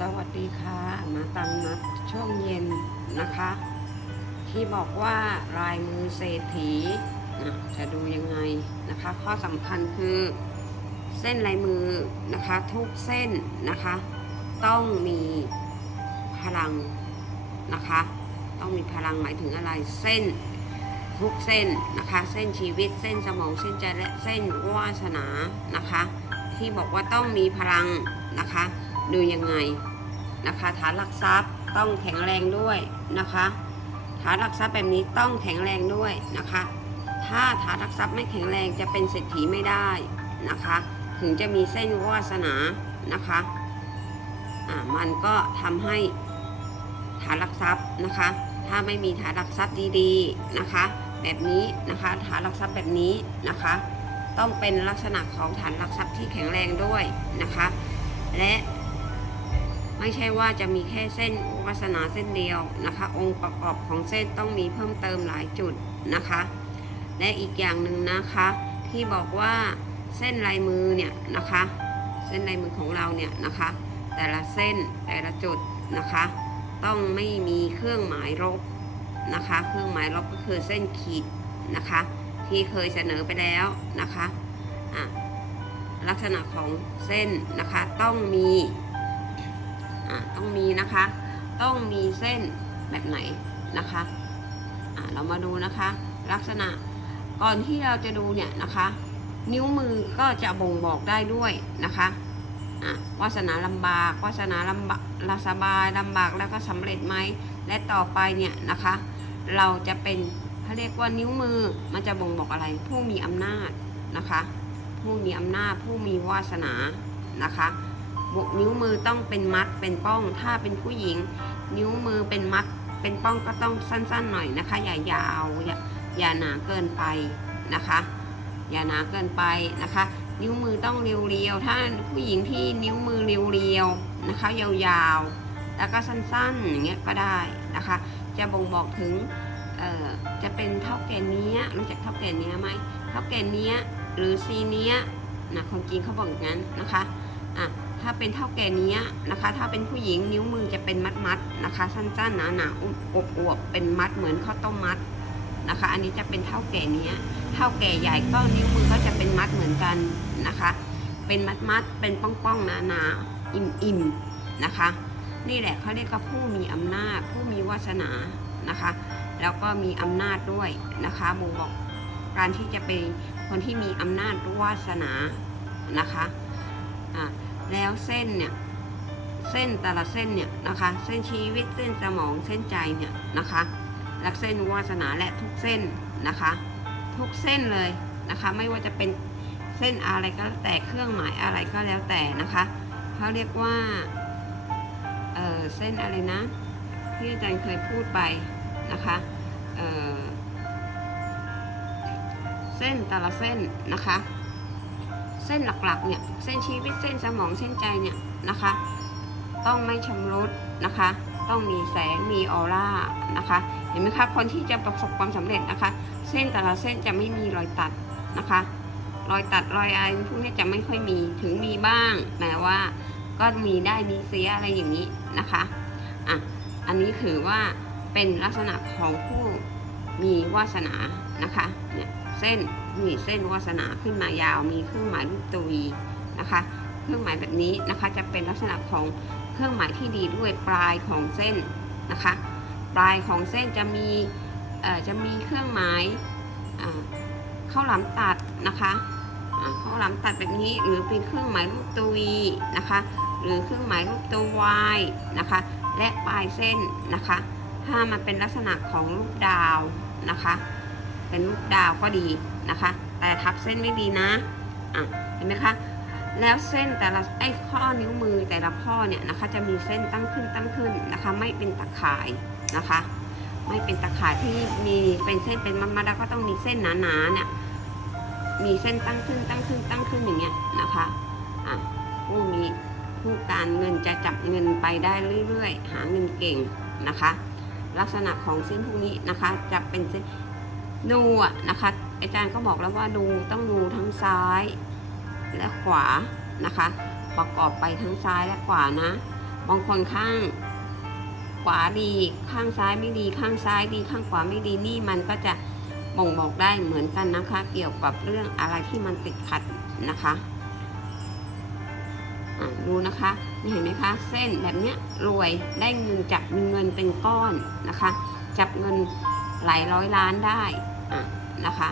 สวัสดีค่ะ มาตามนัดช่วงเย็นนะคะ ที่บอกว่าลายมือเศรษฐีจะดูยังไงนะคะ ข้อสำคัญคือ เส้นลายมือนะคะ ทุกเส้นนะคะ ต้องมีพลังนะคะ ต้องมีพลังหมายถึงอะไรเส้นทุกเส้นนะคะ เส้นชีวิตเส้นสมองเส้นใจและเส้นวาสนานะคะ ที่บอกว่าต้องมีพลังนะคะ ดูยังไงนะคะฐานหลักทรัพย์ต้องแข็งแรงด้วยนะคะฐานหลักทรัพย์แบบนี้ต้องแข็งแรงด้วยนะคะ ถ้าฐานหลักทรัพย์ไม่แข็งแรงจะเป็นเศรษฐีไม่ได้นะคะ ถึงจะมีเส้นวาสนานะคะอ่ามันก็ทำให้ฐานหลักทรัพย์นะคะ ถ้าไม่มีฐานหลักทรัพย์ดีๆนะคะ แบบนี้นะคะฐานหลักทรัพย์แบบนี้นะคะ ต้องเป็นลักษณะของฐานหลักทรัพย์ที่แข็งแรงด้วยนะคะ และ ไม่ใช่ว่าจะมีแค่เส้นวาสนาเส้นเดียวนะคะ องค์ประกอบของเส้นต้องมีเพิ่มเติมหลายจุดนะคะ และอีกอย่างหนึ่งนะคะ ที่บอกว่าเส้นลายมือเนี่ยนะคะ เส้นลายมือของเราเนี่ยนะคะ แต่ละเส้นแต่ละจุดนะคะ ต้องไม่มีเครื่องหมายลบนะคะ เครื่องหมายลบก็คือเส้นขีดนะคะ ที่เคยเสนอไปแล้วนะคะะลักษณะของเส้นนะคะต้องมี อะต้องมีนะคะ ต้องมีเส้นแบบไหนนะคะอะเรามาดูนะคะ ลักษณะก่อนที่เราจะดูเนี่ยนะคะ นิ้วมือก็จะบ่งบอกได้ด้วยนะคะอะวาสนาลำบากวาสนาลำบากสบายลำบากแล้วก็สำเร็จไหมและต่อไปเนี่ยนะคะ เราจะเป็นเขาเรียกว่านิ้วมือมันจะบ่งบอกอะไร ผู้มีอำนาจนะคะ ผู้มีอำนาจผู้มีวาสนานะคะ นิ้วมือต้องเป็นมัดเป็นป้อง ถ้าเป็นผู้หญิง นิ้วมือเป็นมัดเป็นป้องก็ต้องสั้นๆหน่อยนะคะ อย่ายาวอย่าอย่าหนาเกินไปนะคะ อย่าหนาเกินไปนะคะ นิ้วมือต้องเรียวๆ ถ้าผู้หญิงที่นิ้วมือเรียวๆนะคะ ยาวๆ แล้วก็สั้นๆอย่างเงี้ยก็ได้นะคะ จะบ่งบอกถึงจะเป็นเท่าแก่เนี้ยรู้จักเท่าแก่เนี้ยไหมเท่าแก่เนี้ยหรือซีเนี้ยนะคนจีนเขาบอกอย่างนั้นนะคะอะ ถ้าเป็นเท่าแก่นี้นะคะ ถ้าเป็นผู้หญิงนิ้วมือจะเป็นมัดๆนะคะ สั้นๆหนาๆอบอวบเป็นมัดเหมือนข้าวต้มมัดนะคะ อันนี้จะเป็นเท่าแก่นี้เท่าแก่ใหญ่ก็นิ้วมือก็จะเป็นมัดเหมือนกันนะคะ เป็นมัดๆเป็นป้องๆหนาๆอิ่มๆนะคะ นี่แหละเขาเรียกว่าผู้มีอำนาจ ผู้มีวาสนานะคะ แล้วก็มีอำนาจด้วยนะคะบ่งบอกการที่จะเป็นคนที่มีอำนาจวาสนานะคะอะ แล้วเส้นเนี่ยเส้นแต่ละเส้นเนี่ยนะคะ เส้นชีวิตเส้นสมองเส้นใจเนี่ยนะคะและเส้นวาสนาและทุกเส้นนะคะ ทุกเส้นเลยนะคะ ไม่ว่าจะเป็นเส้นอะไรก็แล้วแต่เครื่องหมายอะไรก็แล้วแต่นะคะเขาเรียกว่าเออเส้นอะไรนะที่อาจารย์เคยพูดไปนะคะเออเส้นแต่ละเส้นนะคะ เส้นหลักๆเนี่ยเส้นชีวิตเส้นสมองเส้นใจเนี่ยนะคะ ต้องไม่ชำรุดนะคะ ต้องมีแสงมีออร่านะคะ เห็นไหมคะคนที่จะประสบความสำเร็จนะคะ เส้นแต่ละเส้นจะไม่มีรอยตัดนะคะ รอยตัดรอยอะไรพวกนี้จะไม่ค่อยมีถึงมีบ้างแต่ว่าก็มีได้มีเสียอะไรอย่างนี้นะคะอะอันนี้ถือว่าเป็นลักษณะของผู้มีวาสนานะคะเนี่ย เส้นมีเส้นวาสนาขึ้นมายาวมีเครื่องหมายรูปตัววีนะคะ เครื่องหมายแบบนี้นะคะจะเป็นลักษณะของเครื่องหมายที่ดีด้วยปลายของเส้นนะคะ ปลายของเส้นจะมีเอ่อจะมีเครื่องหมายอ่าข้าหลามตัดนะคะอ่าข้าหลามตัดแบบนี้หรือเป็นเครื่องหมายรูปตัววีนะคะหรือเครื่องหมายรูปตัว Y นะคะ และปลายเส้นนะคะ ถ้ามันเป็นลักษณะของรูปดาวนะคะ เป็นรูปดาวก็ดีนะคะ แต่ทับเส้นไม่ดีนะอะเห็นไหมคะแล้วเส้นแต่ละไอ้ข้อนิ้วมือแต่ละข้อเนี่ยนะคะจะมีเส้นตั้งขึ้นตั้งขึ้นนะคะ ไม่เป็นตะข่ายนะคะ ไม่เป็นตะข่ายที่มีเป็นเส้นเป็นมัดๆแล้วก็ต้องมีเส้นหนาๆเนี่ยมีเส้นตั้งขึ้นตั้งขึ้นตั้งขึ้นอย่างเงี้ยนะคะอะผู้มีผู้การเงินจะจับเงินไปได้เรื่อยๆ หาเงินเก่งนะคะ ลักษณะของเส้นพวกนี้นะคะจะเป็นเส้น ดูอะนะคะอาจารย์ก็บอกแล้วว่าดูต้องดูทั้งซ้ายและขวานะคะ ประกอบไปทั้งซ้ายและขวานะบางคนข้างขวาดีข้างซ้ายไม่ดีข้างซ้ายดีข้างขวาไม่ดีนี่มันก็จะบ่งบอกได้เหมือนกันนะคะ เกี่ยวกับเรื่องอะไรที่มันติดขัดนะคะดูนะคะเห็นไหมคะเส้นแบบเนี้ยรวยได้เงินจับมีเงินเป็นก้อนนะคะ จับเงินหลายร้อยล้านได้ อะนะคะ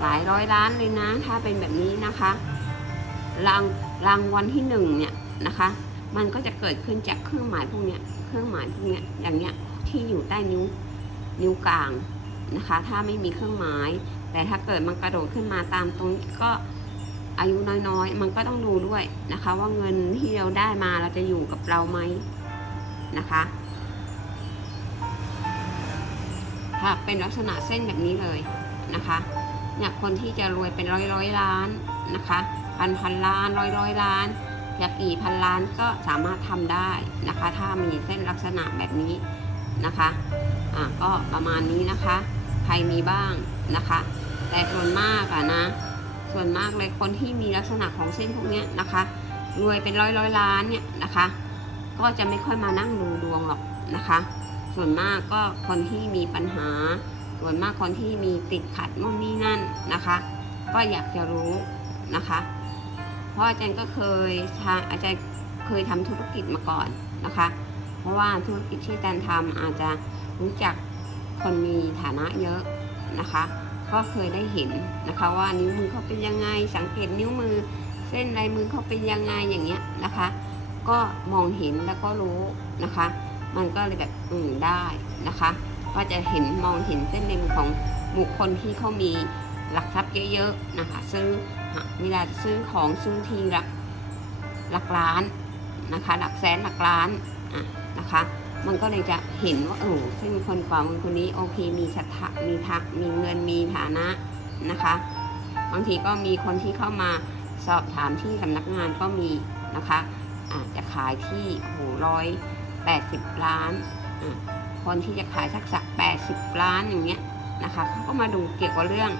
หลายร้อยล้านเลยนะ ถ้าเป็นแบบนี้นะคะรางรางวัลที่หนึ่งเนี่ยนะคะ มันก็จะเกิดขึ้นจากเครื่องหมายพวกเนี้ย เครื่องหมายพวกเนี้ยอย่างเนี้ยที่อยู่ใต้นิ้วนิ้วกลางนะคะ ถ้าไม่มีเครื่องหมาย แต่ถ้าเกิดมันกระโดดขึ้นมาตามตรงก็อายุน้อยๆ มันก็ต้องดูด้วยนะคะ ว่าเงินที่เราได้มาเราจะอยู่กับเราไหมนะคะ ถ้าเป็นลักษณะเส้นแบบนี้เลยนะคะเนี่ยคนที่จะรวยเป็นร้อยร้อยล้านนะคะพันพันล้านร้อยร้อยล้านอยากกี่พันล้านก็สามารถทำได้นะคะ ถ้ามีเส้นลักษณะแบบนี้นะคะอะก็ประมาณนี้นะคะ ใครมีบ้างนะคะ แต่ส่วนมากอะนะ ส่วนมากเลยคนที่มีลักษณะของเส้นพวกนี้นะคะ รวยเป็นร้อยร้อยล้านเนี่ยนะคะ ก็จะไม่ค่อยมานั่งดูดวงหรอกนะคะ ส่วนมากก็คนที่มีปัญหา ส่วนมากคนที่มีติดขัดนู่นนี่นั่นนะคะ ก็อยากจะรู้นะคะเพราะอาจารย์ก็เคยทาอาจารย์เคยทำธุรกิจมาก่อนนะคะ เพราะว่าธุรกิจที่อาจารย์ทำอาจจะรู้จักคนมีฐานะเยอะนะคะ ก็เคยได้เห็นนะคะว่านิ้วมือเขาเป็นยังไง สังเกตนิ้วมือเส้นลายมือเขาเป็นยังไงอย่างเงี้ยนะคะ ก็มองเห็นแล้วก็รู้นะคะ มันก็เลยแบบอืมได้นะคะ ก็จะเห็นมองเห็นเส้นในมือของบุคคลที่เขามีหลักทรัพย์เยอะๆนะคะ ซื้อเวลาซื้อของซื้อทีหลักหลักล้านนะคะ หลักแสนหลักล้านอะนะคะ มันก็เลยจะเห็นว่าเออเส้นคนกว่าคนคนนี้โอเคมีชัดมีทักมีเงินมีฐานะนะคะ บางทีก็มีคนที่เข้ามาสอบถามที่สำนักงานก็มีนะคะอาจจะขายที่โอ้โหร้อย แปดสิบล้าน คนที่จะขายสักสักแปดสิบล้านอย่างเงี้ยนะคะเขาก็มาดูเกี่ยวกับเรื่อง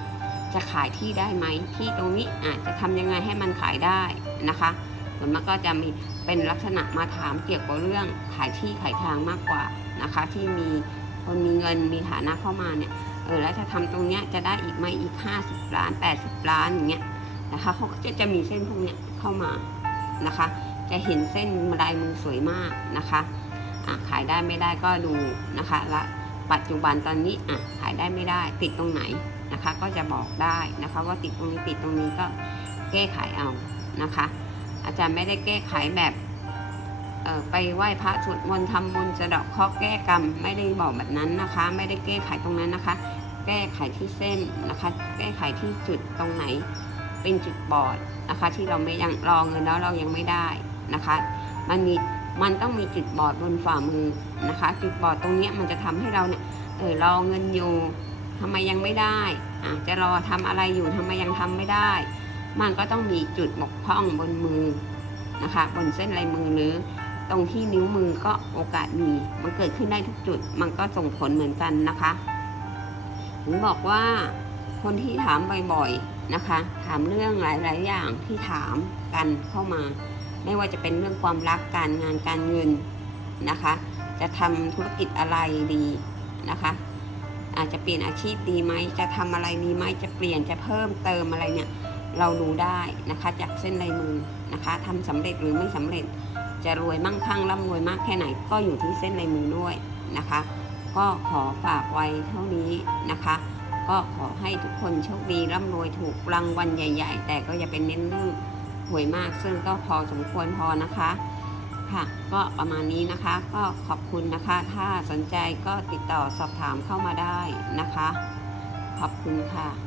จะขายที่ได้ไหมที่ตรงนี้อาจจะทำยังไงให้มันขายได้นะคะส่วนมากก็จะมีเป็นลักษณะมาถามเกี่ยวกับเรื่องขายที่ขายทางมากกว่านะคะ ที่มีคนมีเงินมีฐานะเข้ามาเนี่ยเออแล้วจะทำตรงเนี้ยจะได้อีกไหมอีก 50 ล้าน 80 ล้านอย่างเงี้ยนะคะเขาก็จะจะมีเส้นพวกเนี้ยเข้ามานะคะ จะเห็นเส้นลายมือสวยมากนะคะ อะขายได้ไม่ได้ก็ดูนะคะและปัจจุบันตอนนี้อะขายได้ไม่ได้ติดตรงไหนนะคะ ก็จะบอกได้นะคะว่าติดตรงนี้ติดตรงนี้ก็แก้ไขเอานะคะ อาจารย์ไม่ได้แก้ไขแบบไปไหว้พระสวดมนต์ทำบุญสะเดาะเคราะห์แก้กรรมไม่ได้บอกแบบนั้นนะคะ ไม่ได้แก้ไขตรงนั้นนะคะ แก้ไขที่เส้นนะคะ แก้ไขที่จุดตรงไหน เป็นจุดบอดนะคะ ที่เราไม่ยังรอเงินแล้วเรายังไม่ได้นะคะ มันมี มันต้องมีจุดบอดบนฝ่ามือนะคะ จุดบอดตรงนี้มันจะทำให้เราเนี่ยเออรอเงินอยู่ทำไมยังไม่ได้อะจะรอทำอะไรอยู่ทำไมยังทำไม่ได้ มันก็ต้องมีจุดบกพร่องบนมือนะคะ บนเส้นลายมือหรือตรงที่นิ้วมือก็โอกาสมี มันเกิดขึ้นได้ทุกจุด มันก็ส่งผลเหมือนกันนะคะผมบอกว่าคนที่ถามบ่อยๆนะคะ ถามเรื่องหลายๆอย่างที่ถามกันเข้ามา ไม่ว่าจะเป็นเรื่องความรักการงานการเงินนะคะ จะทำธุรกิจอะไรดีนะคะ อาจจะเปลี่ยนอาชีพดีไหมจะทำอะไรดีไหมจะเปลี่ยนจะเพิ่มเติมอะไรเนี่ยเราดูได้นะคะจากเส้นลายมือนะคะทำสำเร็จหรือไม่สำเร็จจะรวยมั่งคั่งร่ำรวยมากแค่ไหนก็อยู่ที่เส้นลายมือด้วยนะคะ ก็ขอฝากไว้เท่านี้นะคะ ก็ขอให้ทุกคนโชคดีร่ำรวยถูกรางวัลใหญ่ ๆ แต่ก็อย่าเป็นเน้นเรื่อง หวยมากซึ่งก็พอสมควรพอนะคะค่ะ ก็ประมาณนี้นะคะ ก็ขอบคุณนะคะ ถ้าสนใจก็ติดต่อสอบถามเข้ามาได้นะคะ ขอบคุณค่ะ